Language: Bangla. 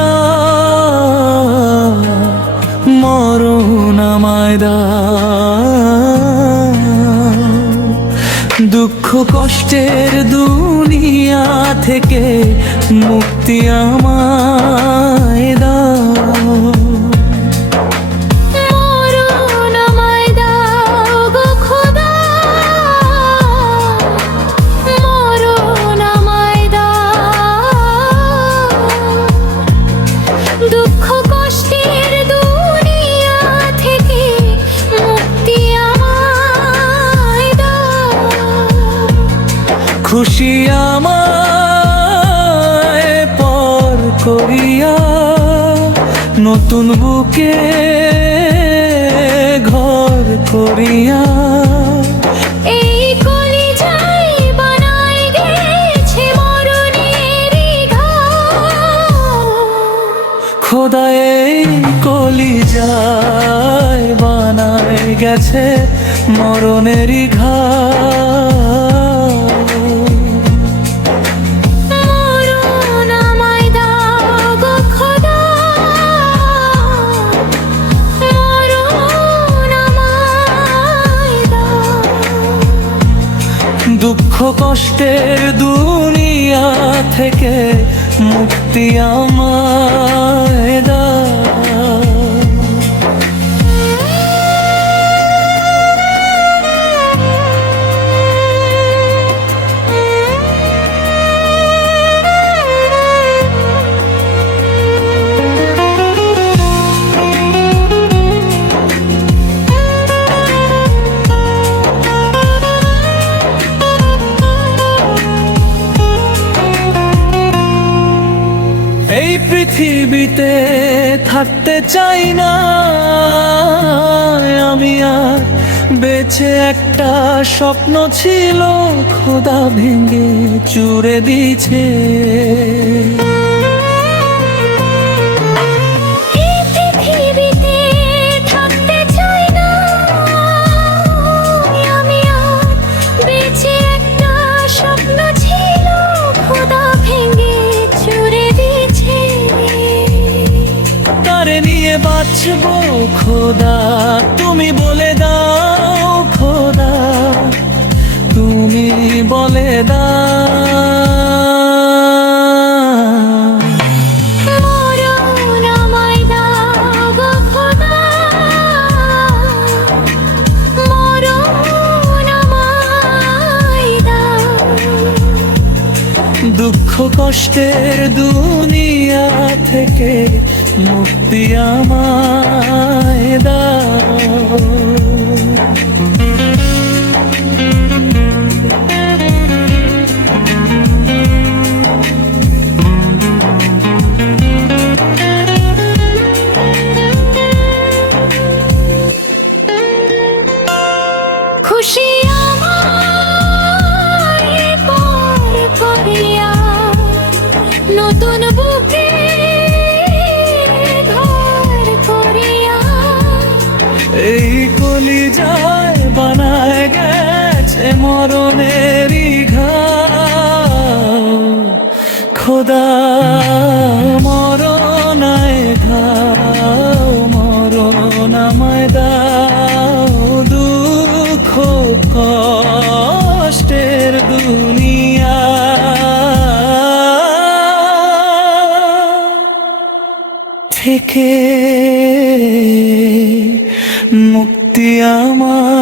দাও, মরণ আমায় দাও। দুঃখ কষ্টের দুনিয়া থেকে মুক্তি আমায় দাও। খুশি আমায় পর করিয়া নতুন বুকে ঘর করিয়া, এই কলিজায় বানায় গেছে মরণেরই ঘর। খোদা এই কলিজায় বানায় গেছে মরণেরই ঘর। দুঃখ কষ্টের দুনিয়া থেকে মুক্তি আমায় দাও। এই পৃথিবীতে থাকতে চাই না আমি আর, বেঁচে একটা স্বপ্ন ছিল খোদা ভেঙে চুরে দিছে। নিয়ে বাঁচবো খোদা তুমি বলে দাও, খোদা তুমি বলে দাও। মরণ আমায় দাও গো খোদা, মরণ আমায় দাও। দুঃখ কষ্টের দুনিয়া থেকে মুক্তি আমায় দাও। খুশি আমায় পর করিয়া নতুন বুকে এই কলিজায় বানায় গেছে মরণেরই ঘর। খোদা মরণায় দাও, মরণ আমায় দাও। দুঃখ কষ্টের দুনিয়া থেকে মুক্তি আমার।